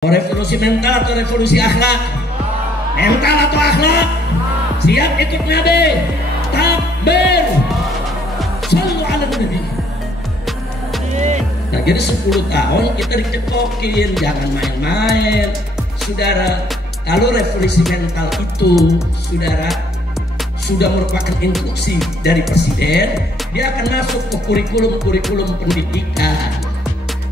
Revolusi mental atau revolusi akhlak? Mental atau akhlak? Siap ikut Nabi? Takbir! Sallu ala Nabi. Nah, jadi 10 tahun kita dicekokin, jangan main-main. Saudara, kalau revolusi mental itu, saudara, sudah merupakan instruksi dari presiden, dia akan masuk ke kurikulum pendidikan.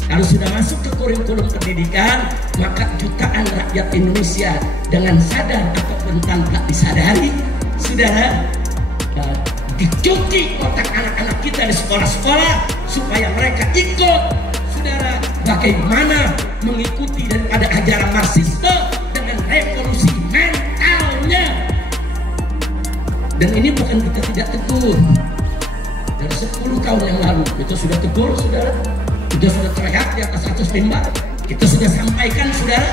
Kalau sudah masuk ke kurikulum pendidikan, maka jutaan rakyat Indonesia dengan sadar ataupun tanpa disadari, saudara, dicuci otak anak-anak kita di sekolah-sekolah supaya mereka ikut, saudara, bagaimana mengikuti daripada ajaran Marxisme dengan revolusi mentalnya. Dan ini bukan kita tidak tegur. Dari 10 tahun yang lalu kita sudah tegur, saudara. Kita sudah teriak di atas mimbar, kita sudah sampaikan, saudara,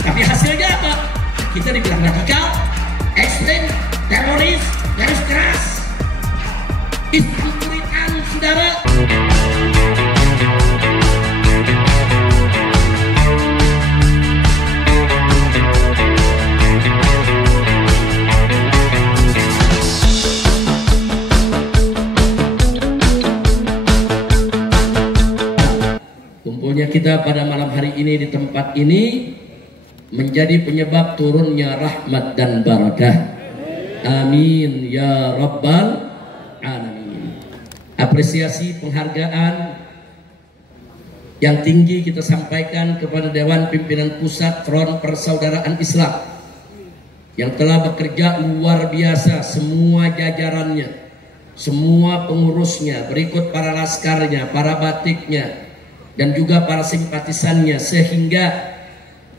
tapi hasilnya apa? Kita dibilang radikal, ekstrem, teroris, garis keras, Islam Puritan, saudara. Kumpulnya kita pada malam hari ini di tempat ini menjadi penyebab turunnya rahmat dan barakah. Amin ya rabbal alamin. Apresiasi penghargaan yang tinggi kita sampaikan kepada Dewan Pimpinan Pusat Front Persaudaraan Islam yang telah bekerja luar biasa, semua jajarannya, semua pengurusnya, berikut para laskarnya, para batiknya, dan juga para simpatisannya, sehingga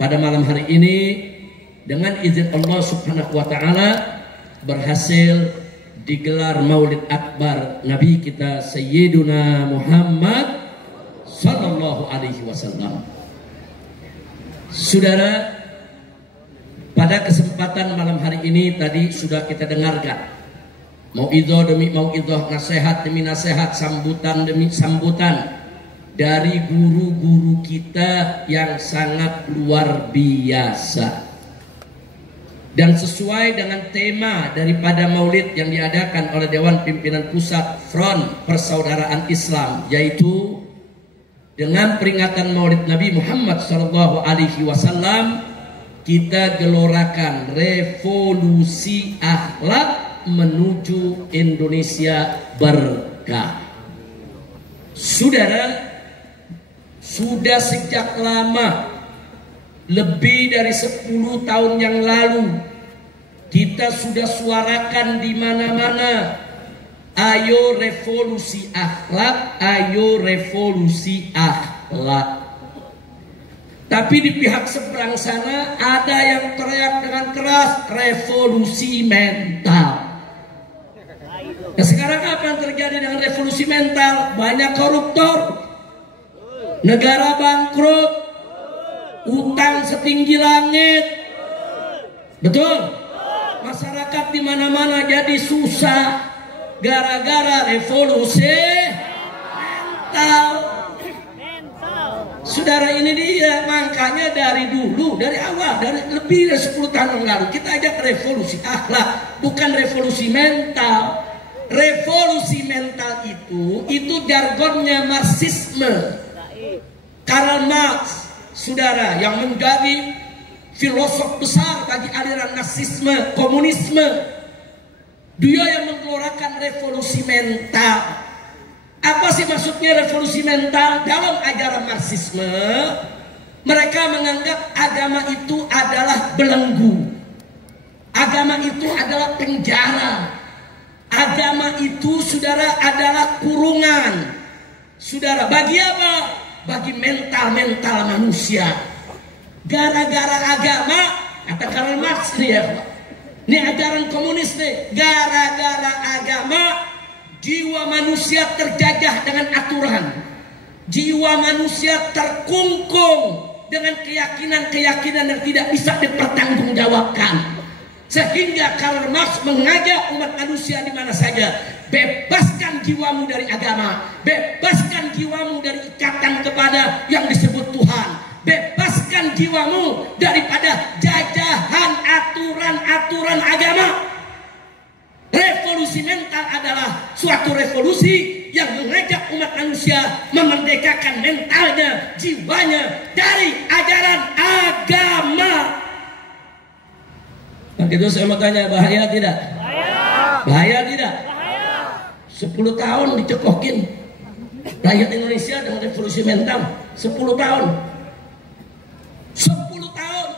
pada malam hari ini dengan izin Allah Subhanahu wa taala berhasil digelar Maulid Akbar Nabi kita Sayyiduna Muhammad sallallahu alaihi wasallam. Saudara, pada kesempatan malam hari ini tadi sudah kita dengarkan mauidhah demi mauidhah, nasihat demi nasihat, sambutan demi sambutan dari guru-guru kita yang sangat luar biasa. Dan sesuai dengan tema daripada maulid yang diadakan oleh Dewan Pimpinan Pusat Front Persaudaraan Islam, yaitu dengan peringatan maulid Nabi Muhammad SAW, kita gelorakan revolusi akhlak menuju Indonesia berkah. Saudara, sudah sejak lama, lebih dari 10 tahun yang lalu, kita sudah suarakan di mana-mana, ayo revolusi akhlak, ayo revolusi akhlak. Tapi di pihak seberang sana ada yang teriak dengan keras, revolusi mental. Nah, sekarang apa yang terjadi dengan revolusi mental? Banyak koruptor, negara bangkrut, utang setinggi langit. Betul? Masyarakat di mana-mana jadi susah gara-gara revolusi mental. Saudara, ini dia, makanya dari dulu, dari awal, dari lebih dari 10 tahun yang lalu kita ajak revolusi akhlak, bukan revolusi mental. Revolusi mental itu jargonnya Marxisme. Karl Marx, saudara, yang menjadi filosof besar bagi aliran Marxisme, komunisme, dia yang menggelorakan revolusi mental. Apa sih maksudnya revolusi mental? Dalam ajaran Marxisme, mereka menganggap agama itu adalah belenggu, agama itu adalah penjara, agama itu, saudara, adalah kurungan. Saudara, bagi apa? Bagi mental manusia. Gara-gara agama, kata Karl Marx dia, ini ajaran komunis nih, gara-gara agama jiwa manusia terjajah dengan aturan, jiwa manusia terkungkung dengan keyakinan-keyakinan yang tidak bisa dipertanggungjawabkan. Sehingga Karl Marx mengajak umat manusia di mana saja, bebaskan jiwamu dari agama, bebaskan jiwamu dari ikatan kepada yang disebut Tuhan, bebaskan jiwamu daripada jajahan aturan-aturan agama. Revolusi mental adalah suatu revolusi yang mengajak umat manusia memerdekakan mentalnya, jiwanya dari ajaran agama. Nah, itu saya mau tanya, bahaya tidak? Bahaya tidak? 10 tahun dicekokin rakyat Indonesia dengan revolusi mental. 10 tahun. 10 tahun.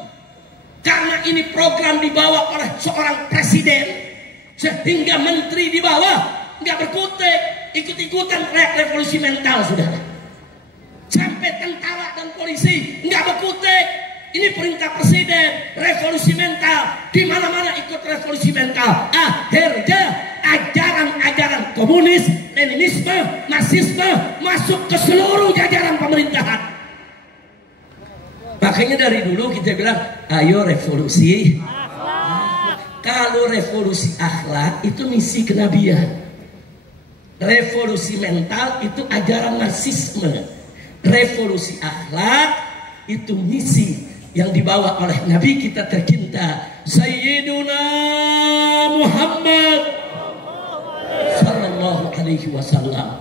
Karena ini program dibawa oleh seorang presiden, sehingga menteri di bawah nggak berkutik, ikut-ikutan revolusi mental, saudara. Sampai tentara dan polisi nggak berkutik. Ini perintah presiden, revolusi mental. Di mana-mana ikut revolusi mental. Akhirnya ajaran-ajaran komunis, Leninisme, Marxisme masuk ke seluruh jajaran pemerintahan. Makanya dari dulu kita bilang, ayo revolusi. Kalau revolusi akhlak itu misi kenabian. Revolusi mental itu ajaran Marxisme. Revolusi akhlak itu misi yang dibawa oleh Nabi kita tercinta Sayyiduna Muhammad sallallahu alaihi wasallam.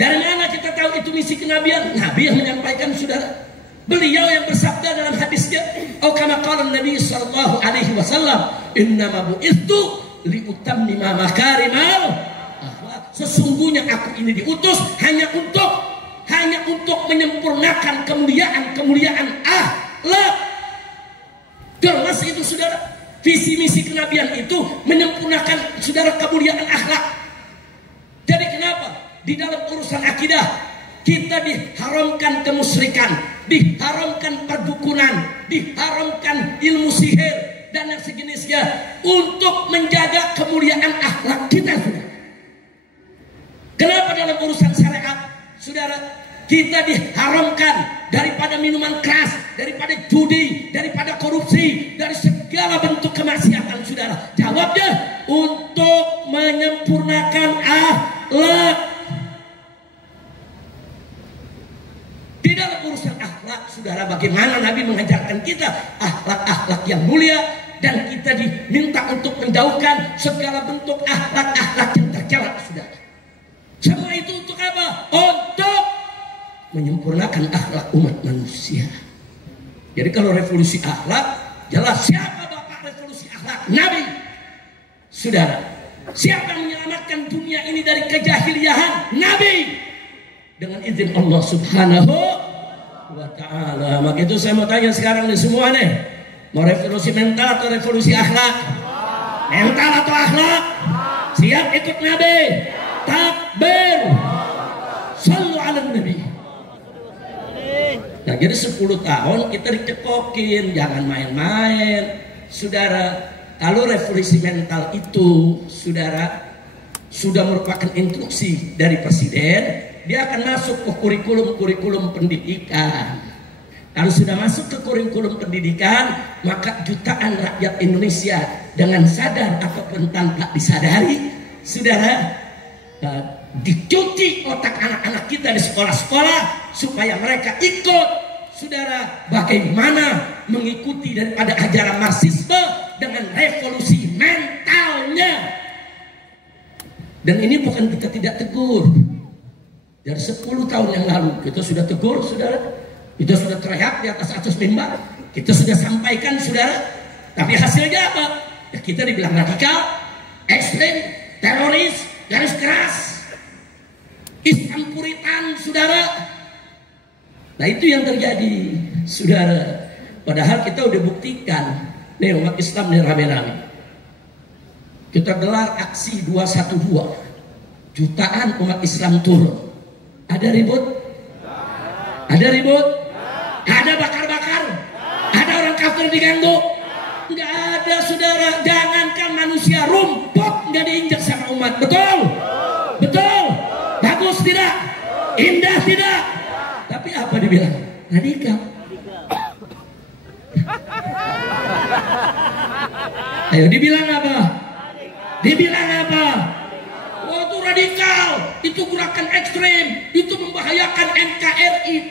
Dari mana kita tahu itu misi kenabian? Nabi yang menyampaikan, saudara. Beliau yang bersabda dalam hadisnya, "Au kama qala Nabi sallallahu alaihi wasallam, innama bu'ithu liutammima makarimal akhlak." Sesungguhnya aku ini diutus hanya untuk menyempurnakan kemuliaan akhlak. Jelas itu, saudara. Visi misi kenabian itu menyempurnakan, saudara, kemuliaan akhlak. Jadi kenapa di dalam urusan akidah kita diharamkan kemusyrikan, diharamkan perdukunan, diharamkan ilmu sihir dan yang sejenisnya untuk menjaga kemuliaan akhlak kita, saudara. Kenapa dalam urusan syariat, saudara, kita diharamkan daripada minuman keras, daripada judi, daripada korupsi, dari segala bentuk kemaksiatan, saudara? Jawabnya untuk menyempurnakan akhlak. Di dalam urusan akhlak, saudara, bagaimana Nabi mengajarkan kita akhlak-akhlak yang mulia, dan kita diminta untuk menjauhkan segala bentuk akhlak-akhlak yang tercela, saudara. Semua itu untuk apa? Untuk menyempurnakan akhlak umat manusia. Jadi kalau revolusi akhlak, jelas siapa bapak revolusi akhlak? Nabi. Saudara, siapa yang menyelamatkan dunia ini dari kejahiliahan? Nabi. Dengan izin Allah Subhanahu wa ta'ala. Maka itu saya mau tanya sekarang nih semua nih, mau revolusi mental atau revolusi akhlak? Mental atau akhlak? Siap ikut Nabi? Takbir. Sallu ala Nabi. Nah, jadi 10 tahun kita dicekokin, jangan main-main, saudara. Kalau revolusi mental itu, saudara, sudah merupakan instruksi dari presiden, dia akan masuk ke kurikulum pendidikan. Kalau sudah masuk ke kurikulum pendidikan, maka jutaan rakyat Indonesia dengan sadar ataupun tanpa disadari, saudara, dicuci otak anak-anak kita di sekolah-sekolah supaya mereka ikut, saudara, bagaimana mengikuti daripada ajaran Marxisme dengan revolusi mentalnya. Dan ini bukan kita tidak tegur. Dari 10 tahun yang lalu kita sudah tegur, saudara. Kita sudah teriak di atas mimbar, kita sudah sampaikan, saudara. Tapi hasilnya apa? Ya, kita dibilang radikal, ekstrem, teroris, garis keras, Islam Puritan, saudara. Nah, itu yang terjadi, saudara. Padahal kita udah buktikan nih, umat Islam nih rame-rame. Kita gelar aksi 212, jutaan umat Islam turun. Ada ribut? Ada ribut? Ada bakar-bakar? Ada orang kafir diganggu? Nggak ada, saudara. Jangankan manusia, rumput nggak diinjak sama umat. Betul? Betul? Bagus tidak? Indah tidak? Tapi apa dibilang? Radikal. Ayo dibilang apa? Dibilang apa? Oh, itu radikal, itu gerakan ekstrem, itu membahayakan NKRI.